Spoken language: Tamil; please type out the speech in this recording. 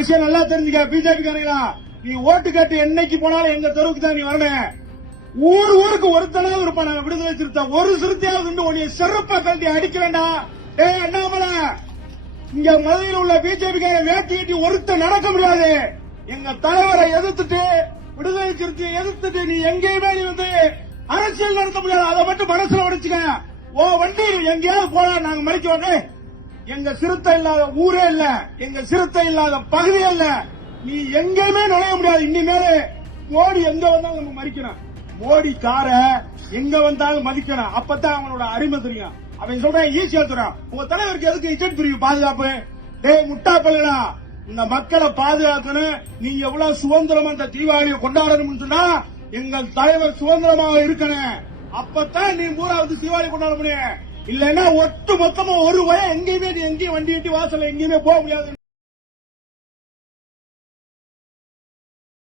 விஷயம் நல்லா தெரிஞ்சுக்க பிஜேபி காரங்களா? நீ ஓட்டு கேட்டு என்னைக்கு போனாலும் எங்க தெருவுக்கு தான் நீ வரணும். ஊர் ஊருக்கு ஒருத்தனாவது இருப்பான விடுதலை சிறுத்தை ஒரு சிறுத்தையாவது உன்னைய சிறப்பா கழட்டி அடிக்க வேண்டாம். ஏ அண்ணாமலை இங்க மதுரையில் உள்ள பிஜேபி கார வேட்டி கட்டி ஒருத்தன் நடக்க முடியாது. எங்க தலைவரை எதிர்த்துட்டு விடுதலை சிறுத்தையை எதிர்த்துட்டு நீ எங்கேயுமே நீ வந்து அரசியல் நடத்த முடியாது. அதை மட்டும் மனசுல உடைச்சுக்க. ஓ வண்டி எங்கேயாவது போலாம் நாங்க மறைக்க உடனே எங்க சிறுத்தை இல்லாத ஊரே இல்ல. எங்க சிறுத்தை இல்லாத பகுதியே இல்ல. நீ எங்கேயுமே நுழைய முடியாது. இனிமேல் மோடி எங்க வந்தாலும் நம்ம மதிக்கணும். மோடி கார எங்க வந்தாலும் மதிக்கணும். அப்பதான் அவனோட அருமை தெரியும். அவன் சொல்றேன் ஈஸியா தரான் உங்க தலைவருக்கு எதுக்கு இஜெட் பிரிவு பாதுகாப்பு? டேய் முட்டா பல்லுடா இந்த மக்களை பாதுகாக்கணும். நீங்க எவ்வளவு சுதந்திரமா இந்த தீபாவளியை கொண்டாடணும்னு சொன்னா எங்கள் தலைவர் சுதந்திரமாக இருக்கணும். அப்பதான் நீ மூணாவது தீபாவளி கொண்டாட முடியும். இல்லைன்னா ஒட்டு மொத்தமா ஒரு வய எங்கேயுமே எங்கேயும் வண்டி வண்டி வாசல்ல எங்கேயுமே போக முடியாது.